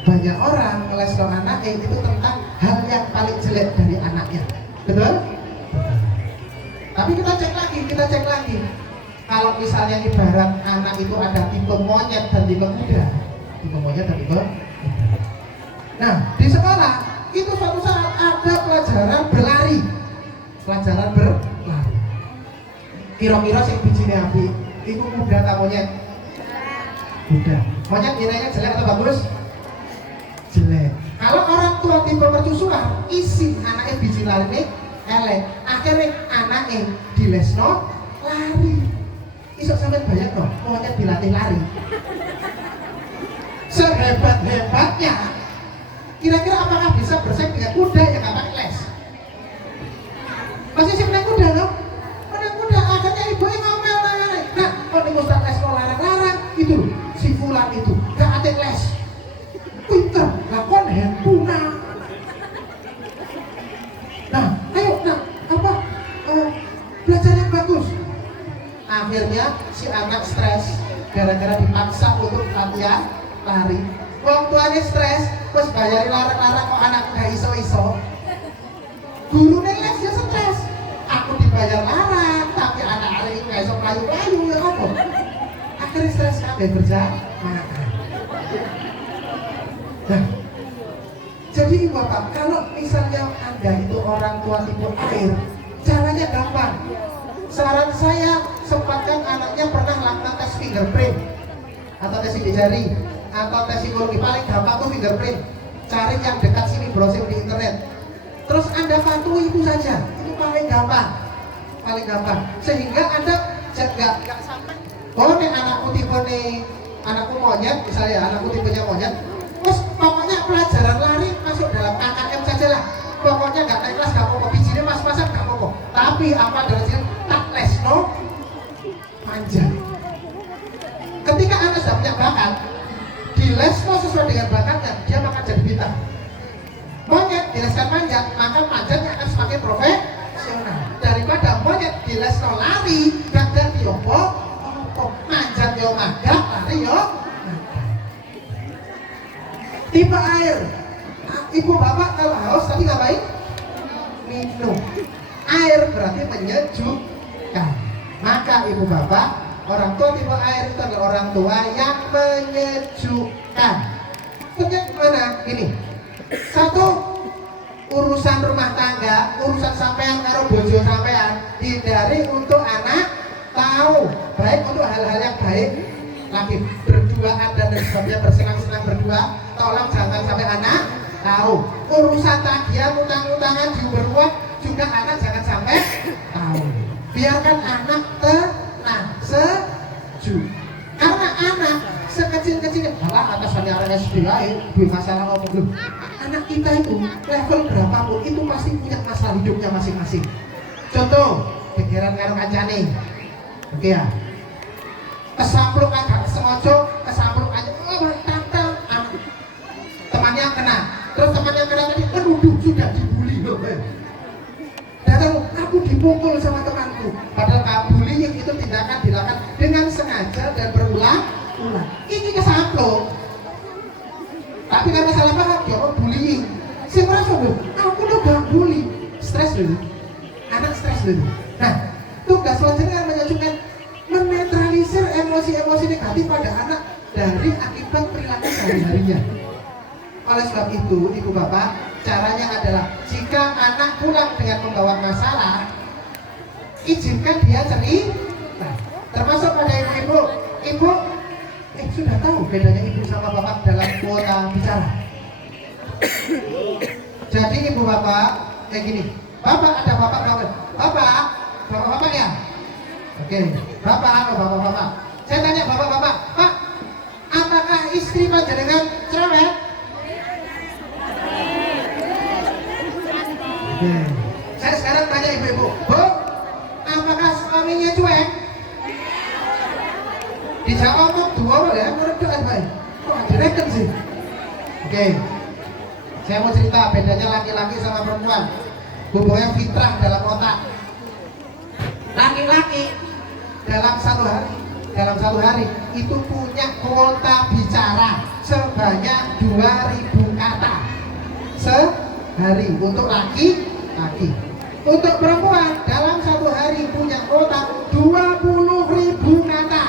banyak orang kelas anak itu tentang hal yang paling jelek dari anaknya, betul? Tapi kita cek lagi kalau misalnya ibarat anak itu ada tipe monyet dan tipe kuda, nah di sekolah itu suatu saat ada pelajaran berlari. Kira-kira sing bijine api itu kuda atau monyet? Kuda. Monyet nilainya jelek atau bagus? Jelek. Kalau orang tua tipe mercusuar, isi anaknya biji lari elek, akhirnya anaknya dilesno lari. Isok sampai banyak loh, monyet dilatih lari. Sehebat-hebatnya, kira-kira apakah bisa bersaing dengan kuda yang nggak pakai les? Masih sih menang kuda loh, akhirnya ibu ngomel nanya, nah kok nih Ustaz les mau larang-larang itu loh, si fulan itu gak ada les, pinter, gak kon handphone. Nah, ayo, belajar yang bagus. Akhirnya si anak stres gara-gara dipaksa untuk latihan lari. Wong tuanya stres, terus bayari larang-larang kok anak gak iso-iso. Gurunya les dia stres. Aku dibayar larang, tapi anak-anak itu gak iso melayu-layu ya apa? Akhirnya stres kabeh berjalan. Nah, jadi bapak, kalau misalnya anda itu orang tua tipe air, caranya gampang. Saran saya, sempatkan anaknya pernah lakukan tes fingerprint atau tes sidik jari atau tes psikologi. Paling gampang tuh fingerprint. Cari yang dekat sini, browsing di internet. Terus anda patuhi itu saja, itu paling gampang. Sehingga anda nggak sampai. Oh nih anakku tipe nih, anakku monyet, misalnya anakku tipenya monyet. Terus pokoknya pelajaran lari masuk dalam KKM saja lah. Pokoknya nggak naik kelas nggak apa-apa, bijinya mas-masan nggak apa-apa. Tapi apa derajatnya tak lesno manja. Ketika anak sudah punya bakat, di lesno sesuai dengan bakatnya, dia akan jadi bintang. Monyet dileskan manjat, maka manjatnya akan semakin profesional. Daripada monyet dilesno lari, gak jadi opo, manjat yo magak, lari yo magak. Tipe air, ibu bapak kalau haus tadi ngapain? Minum. Air berarti menyejukkan. Maka ibu bapak, orang tua tipe air itu adalah orang tua yang menyejukkan. Maksudnya gimana? Gini, satu, urusan rumah tangga, urusan sampean karo bojo sampean, hindari untuk anak tahu. Baik untuk hal-hal yang baik, lagi berduaan dan sebagainya, bersenang-senang berdua, tolong jangan sampai anak tahu. Urusan tagihan, utang-utangan, diuber uang juga anak jangan sampai tahu. Biarkan anak tenang, sejuk. Karena anak sekedar kecil-kecil malah atasannya orang SD lain duit masalah apa belum. Anak kita itu level berapapun itu pasti punya masalah hidupnya masing-masing. Contoh pikiran karo kancane oke ya, kesampluk agak sengaja kesampluk aja tantang temannya kena, terus temannya kena tadi menuduh sudah dibully loh. Dan aku dipukul sama temanku, padahal bullying itu tindakan dilakukan dengan sengaja dan berulang-ulang. Ini kesampluk, tapi karena salah paham dia bullying. Si merasa loh, aku tuh gak bully, stres dulu, anak stres dulu. Nah, tugas selanjutnya menunjukkan menetralisir emosi-emosi negatif pada anak dari akibat perilaku sehari-harinya. Oleh sebab itu, ibu bapak, caranya adalah jika anak pulang dengan membawa masalah, izinkan dia cerita. Termasuk pada ibu-ibu, ibu sudah tahu bedanya ibu sama bapak dalam kuota bicara. Jadi ibu bapak kayak gini, bapak ada bapak kawan, bapak ya. Oke, bapak. Saya tanya bapak, Pak, apakah istri panjenengan cerewet? Oke. Saya sekarang tanya ibu-ibu, Bu, apakah suaminya cuek? Dijawab kok dua ya, menurut doa baik. Kok direken sih? Oke. Saya mau cerita bedanya laki-laki sama perempuan. Hubungannya fitrah dalam otak. Laki-laki dalam satu hari itu punya kuota bicara sebanyak 2000 kata sehari untuk laki-laki. Untuk perempuan dalam satu hari punya kuota 20.000 kata.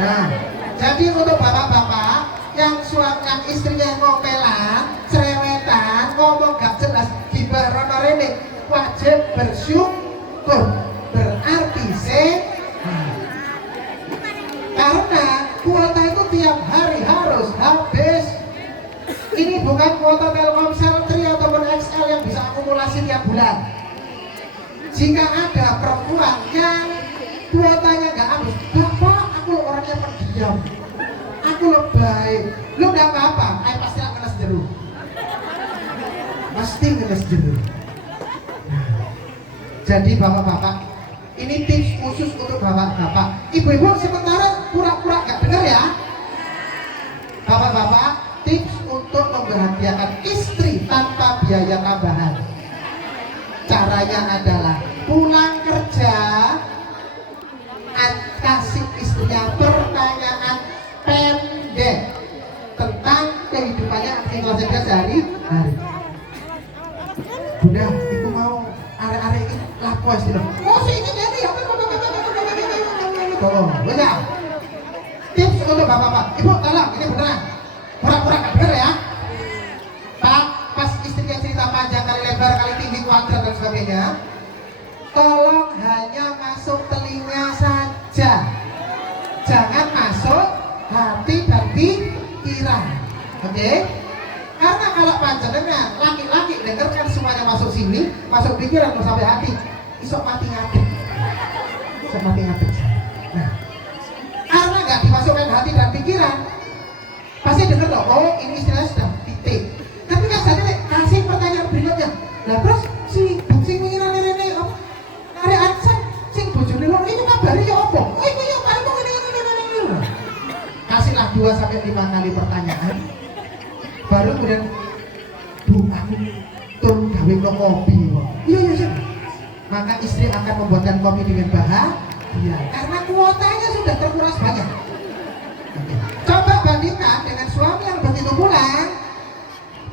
Nah, jadi untuk bapak-bapak yang suami istrinya ngomelan, cerewetan, ngomong gak jelas, gibah rono rene, wajib bersyukur. Berarti karena kuota itu tiap hari harus habis. Ini bukan kuota Telkomsel 3 ataupun XL yang bisa akumulasi tiap bulan. Jika ada perempuan yang kuotanya gak habis, bapak aku orangnya pendiam, aku lebay, lu gak apa-apa, saya pasti akan ngeles jeruk. Pasti ngeles jeruk. Jadi bapak-bapak, ini tips khusus untuk bapak-bapak. Ibu-ibu sementara pura-pura gak dengar ya. Bapak-bapak, tips untuk membahagiakan istri tanpa biaya tambahan. Caranya adalah pulang kerja, kasih istrinya pertanyaan pendek tentang kehidupannya aktivitas dia sehari-hari. Bunda, ibu mau arek-arek ini lapo istilah. Oh, sih ini jadi ya. Oh, benar. Tips untuk bapak-bapak. Ibu, tolong, ini beneran. Pura-pura gak bener ya. Pak, pas istrinya cerita panjang kali lebar kali tinggi kuadrat dan sebagainya, tolong hanya masuk telinga saja. Jangan masuk hati dan pikiran. Oke? Karena kalau panjenengan laki-laki dengarkan semuanya masuk sini, masuk pikiran sampai hati, isok mati ngadeg. Nah, karena nggak dimasukkan hati dan pikiran, pasti dengar loh, oh ini istilahnya sudah titik. Tapi kan saya kasih pertanyaan berikutnya. Nah terus si mengira nenek apa? Nari ansan, sing bojone loro ini kabari ya apa? Oh ini ya paling mau ini. Kasihlah 2-5 kali pertanyaan. Baru kemudian, Bu, aku turun gawe no kopi. Iya. Maka istri akan membuatkan kopi dengan bahagia karena kuotanya sudah terkuras banyak. Oke. Coba bandingkan dengan suami yang begitu pulang.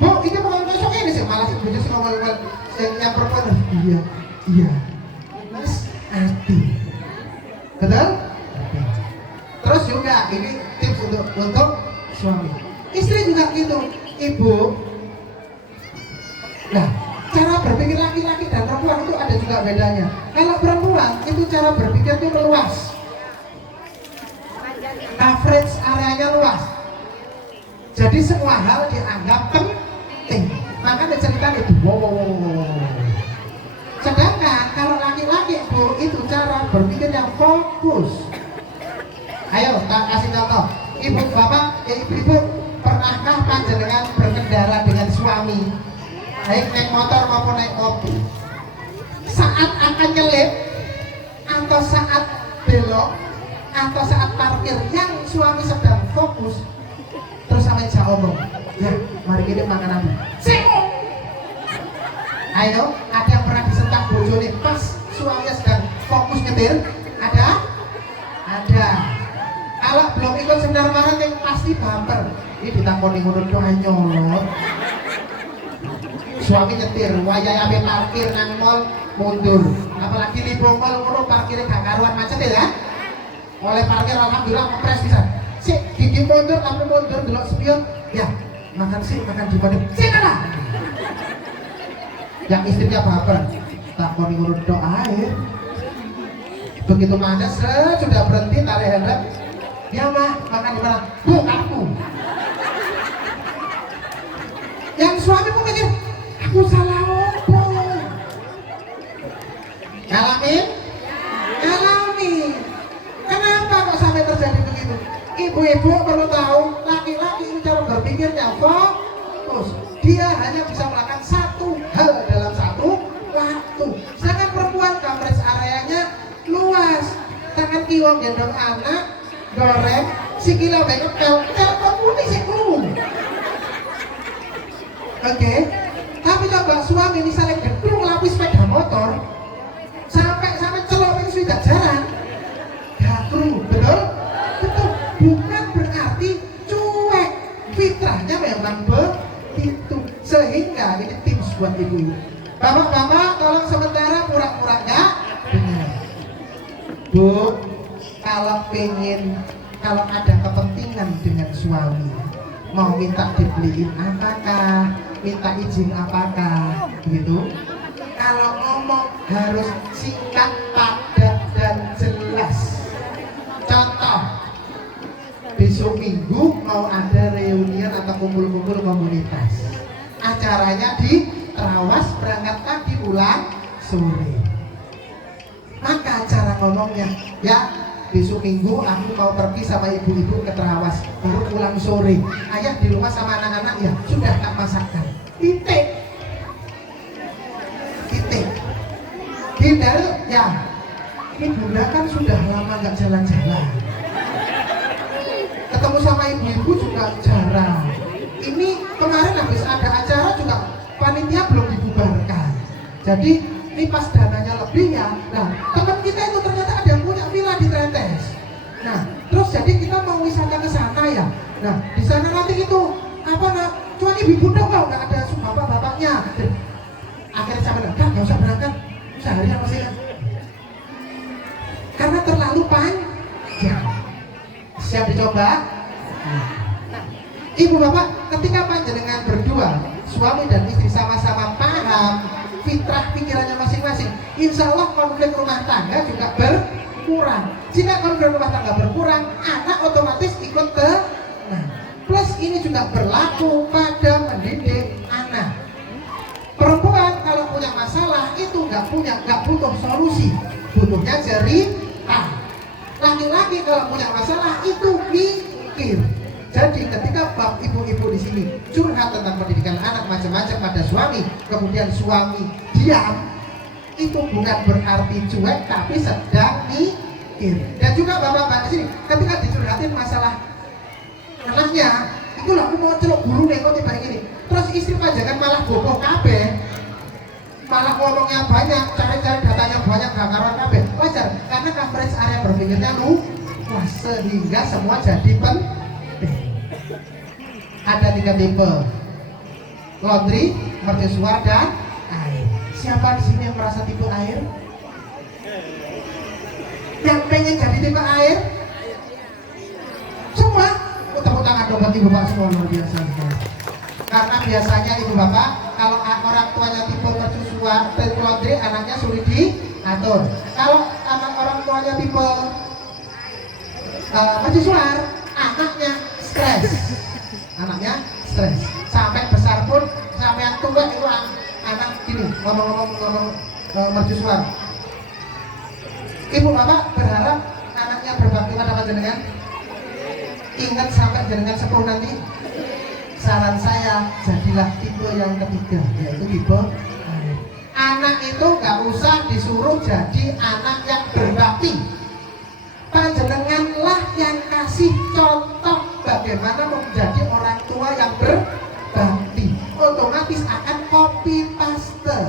Bu, ini bukan besok ini sih, malah si bujur ngomong yang perempuan. Iya. Mas, hati. Betul? Oke. Terus juga ini tips untuk suami. Istri juga gitu. Ibu, nah cara berpikir laki-laki dan perempuan itu ada juga bedanya. Kalau perempuan itu cara berpikir itu meluas, average areanya luas, jadi semua hal dianggap penting. Makanya cerita itu sedangkan kalau laki-laki Bu itu cara berpikir yang fokus. Ayo tak kasih contoh. contoh, ibu bapak, ibu pernahkah panjenengan berkendara dengan suami, baik naik motor maupun naik mobil, saat akan nyelip atau saat belok atau saat parkir yang suami sedang fokus, terus sama saya omong, ya mari kita makan apa? Ayo, ada yang pernah disentak bojone pas suaminya sedang fokus nyetir? Ada? Ada. Kalau belum ikut seminar marketing pasti bumper. Ini ditakoni ngono doang nyolot. Suami nyetir, wayahe ape parkir nang mall mundur. Apalagi libo mall ngono parkirnya gak karuan macet ya. Oleh parkir alhamdulillah ngepres bisa. Sik gigi mundur tapi mundur delok spion. Ya, makan sih, makan di pondok. Sik ana. Yang istrinya baper, takoni ngono tok ae. Begitu manas sudah berhenti tarik handbrake. Ya mah, makan di mana? Bukanku. Yang suami pun mikir, aku salah opo. Ngalamin? Ngalamin. Kenapa kok sampai terjadi begitu? Ibu-ibu perlu tahu, laki-laki itu cara berpikirnya fokus. Dia hanya bisa melakukan satu hal dalam satu waktu. Sedangkan perempuan coverage areanya luas. Tangan kiwong gendong anak, goreng, sikile bengkok telpon muni sik krungu. Oke. Tapi coba suami misalnya gedung lapis sepeda motor sampai celopin sudah jalan. Gak krungu, betul? Betul. Bukan berarti cuek. Fitrahnya memang begitu. Sehingga ini tips buat ibu-ibu. Bapak-bapak tolong sementara pura-pura enggak dengar. Bu, kalau ada kepentingan dengan suami, mau minta dibeliin apakah, minta izin apakah, gitu. Kalau ngomong harus singkat, padat dan jelas. Contoh, besok minggu mau ada reunian atau kumpul-kumpul komunitas. Acaranya di Trawas, berangkat pagi pulang sore. Maka cara ngomongnya, ya besok minggu aku mau pergi sama ibu-ibu ke Trawas, baru pulang sore. Ayah di rumah sama anak-anak ya sudah tak masakkan. Titik. Hindari ya. Ini bunda kan sudah lama nggak jalan-jalan. Ketemu sama ibu-ibu juga jarang. Ini kemarin habis ada acara juga panitia belum dibubarkan. Jadi ini pas dananya lebih ya. Nah, teman kita itu ternyata ada yang punya villa di Trentes. Nah, terus jadi kita mau wisata ke sana ya. Nah, di sana nanti itu apa nak? Cuma ibu dong kok nggak ada bapak-bapaknya. Akhirnya saya bilang, nggak usah berangkat. Seharian masih kan. Karena terlalu panjang. Siap dicoba? Ibu bapak, ketika panjenengan berdua, suami dan istri sama-sama paham fitrah pikirannya masing-masing, insya Allah konflik rumah tangga juga berkurang. Jika konflik rumah tangga berkurang, anak otomatis ikut tenang. Plus ini juga berlaku pada mendidik anak. Perempuan kalau punya masalah itu nggak butuh solusi, butuhnya cerita. Laki-laki kalau punya masalah itu mikir. Jadi ketika bab ibu-ibu di sini curhat tentang pendidikan anak macam-macam pada suami, kemudian suami diam, itu bukan berarti cuek, tapi sedang mikir. Dan juga bapak-bapak di sini, ketika dicurhatin masalah anaknya, itu lah aku mau celok guru nih kok tiba gini. Terus istri pajangan malah boboh kabeh, malah ngomongnya banyak, cari-cari datanya banyak, gak karuan kabeh. Wajar, karena coverage area berpikirnya luas sehingga semua jadi penting. Ada 3 tipe: laundry, mercusuar, dan air. Siapa di sini yang merasa tipe air? Yang pengen jadi tipe air? Semua? Tepuk tangan dong buat ibu bapak semua, luar biasa. Karena biasanya ibu bapak kalau orang tuanya tipe mercusuar, tipe laundry, anaknya sulit diatur. Kalau anak orang tuanya tipe mercusuar, anaknya stres. Anaknya stres sampai besar pun, sampai yang tua itu anak gini ngomong mercusuar. Ibu bapak berharap anaknya berbakti pada panjenengan? Ingat sampai jenengan sepuh nanti. Saran saya, jadilah tipe yang ketiga, yaitu tipe anak itu nggak usah disuruh jadi anak yang berbakti. Panjenenganlah yang kasih contoh bagaimana menjadi orang tua yang berbakti. Otomatis akan copy paste.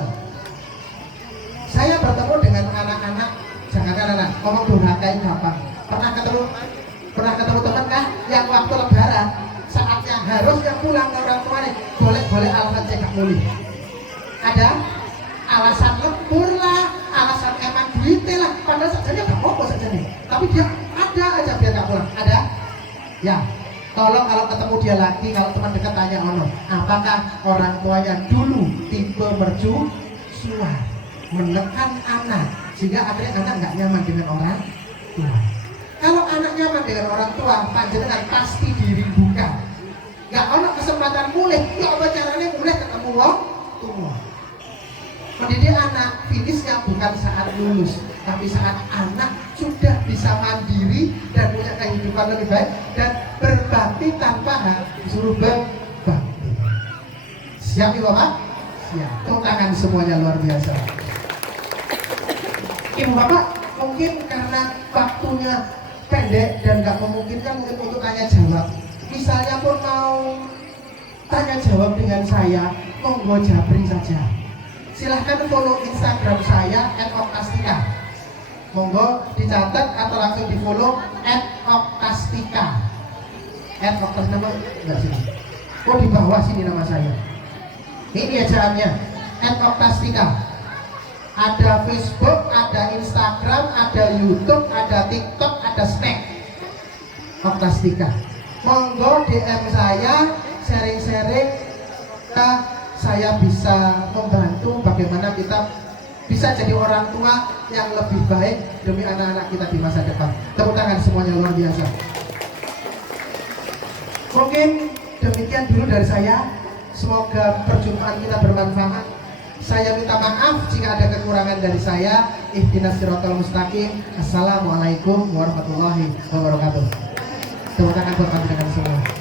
Saya bertemu dengan anak-anak, jangan anak ngomong durhakain gampang. Pernah ketemu teman kah yang waktu lebaran saatnya harusnya pulang ke orang tuanya, boleh alasan cekak muli. Ada alasan lembur lah, alasan emang duitnya lah, padahal saja gak apa-apa saja nih, tapi dia ada aja biar gak pulang. Ada? Ya, tolong kalau ketemu dia lagi, kalau teman dekat tanya ono, apakah orang tuanya dulu tipe mercusuar, menekan anak sehingga akhirnya anak nggak nyaman dengan orang tua. Kalau anak nyaman dengan orang tua, panjenengan pasti dirindukan. Nggak ono kesempatan mulai, ya apa caranya mulai ketemu wong tua. Mendidik anak finishnya bukan saat lulus, tapi saat anak sudah bisa mandiri dan punya kehidupan lebih baik dan berbakti tanpa harus disuruh berbakti. Siap Ibu Bapak? Siap. Tepuk tangan semuanya, luar biasa. Ibu Bapak, mungkin karena waktunya pendek dan gak memungkinkan mungkin untuk tanya jawab. Misalnya pun mau tanya jawab dengan saya, monggo japri saja. Silahkan follow Instagram saya @oktastika. Monggo dicatat atau langsung di follow @oktastika. @oktastika nama enggak sini. Oh di bawah sini nama saya. Ini ejaannya @oktastika. Ada Facebook, ada Instagram, ada YouTube, ada TikTok, ada Snack. Oktastika. Monggo DM saya, sharing-sharing. Saya bisa membantu bagaimana kita bisa jadi orang tua yang lebih baik demi anak-anak kita di masa depan. Tepuk tangan semuanya, luar biasa. Mungkin demikian dulu dari saya. Semoga perjumpaan kita bermanfaat. Saya minta maaf jika ada kekurangan dari saya. Ihdinas siratal mustaqim. Assalamualaikum warahmatullahi wabarakatuh. Tepuk tangan buat panjenengan semua.